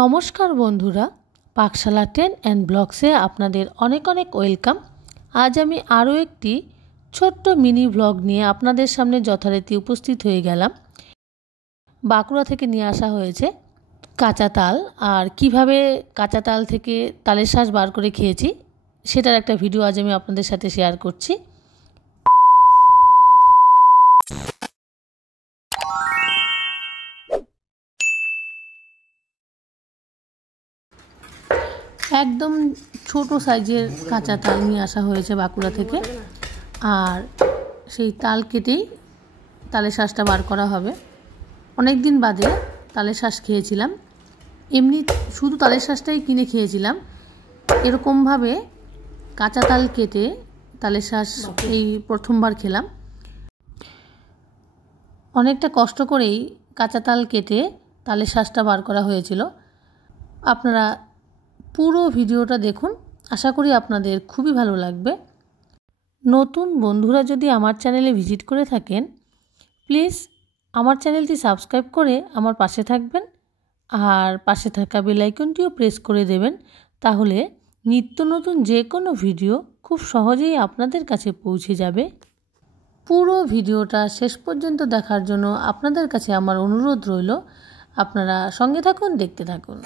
নমস্কার বন্ধুরা, পাকশালা ten and ব্লগসে আপনাদের অনেক অনেক ওয়েলকাম। আজ আমি আরও একটি ছোট্ট মিনি ব্লগ নিয়ে আপনাদের সামনে যথারীতি উপস্থিত হয়ে গেলাম। বাঁকুড়া থেকে নিয়ে আসা হয়েছে কাঁচা তাল, আর কিভাবে কাঁচা তাল থেকে তালের শাঁস বার করে খেয়েছি সেটার একটা ভিডিও আজ আমি আপনাদের সাথে শেয়ার করছি। একদম ছোট সাইজের কাঁচা তাল নিয়ে আসা হয়েছে বাঁকুড়া থেকে, আর সেই তাল কেটেই তালের শাঁসটা বার করা হবে। অনেক দিন বাদে তালের শাঁস খেয়েছিলাম। এমনি শুধু তালের শাঁসটাই কিনে খেয়েছিলাম, এরকমভাবে কাঁচা তাল কেটে তালের শাঁস এই প্রথমবার খেলাম। অনেকটা কষ্ট করেই কাঁচা তাল কেটে তালের শাঁসটা বার করা হয়েছিল। আপনারা পুরো ভিডিওটা দেখুন, আশা করি আপনাদের খুবই ভালো লাগবে। নতুন বন্ধুরা যদি আমার চ্যানেলে ভিজিট করে থাকেন, প্লিজ আমার চ্যানেলটি সাবস্ক্রাইব করে আমার পাশে থাকবেন, আর পাশে থাকা বেল আইকনটিও প্রেস করে দেবেন। তাহলে নিত্য নতুন যে কোনো ভিডিও খুব সহজেই আপনাদের কাছে পৌঁছে যাবে। পুরো ভিডিওটা শেষ পর্যন্ত দেখার জন্য আপনাদের কাছে আমার অনুরোধ রইল, আপনারা সঙ্গে থাকুন, দেখতে থাকুন।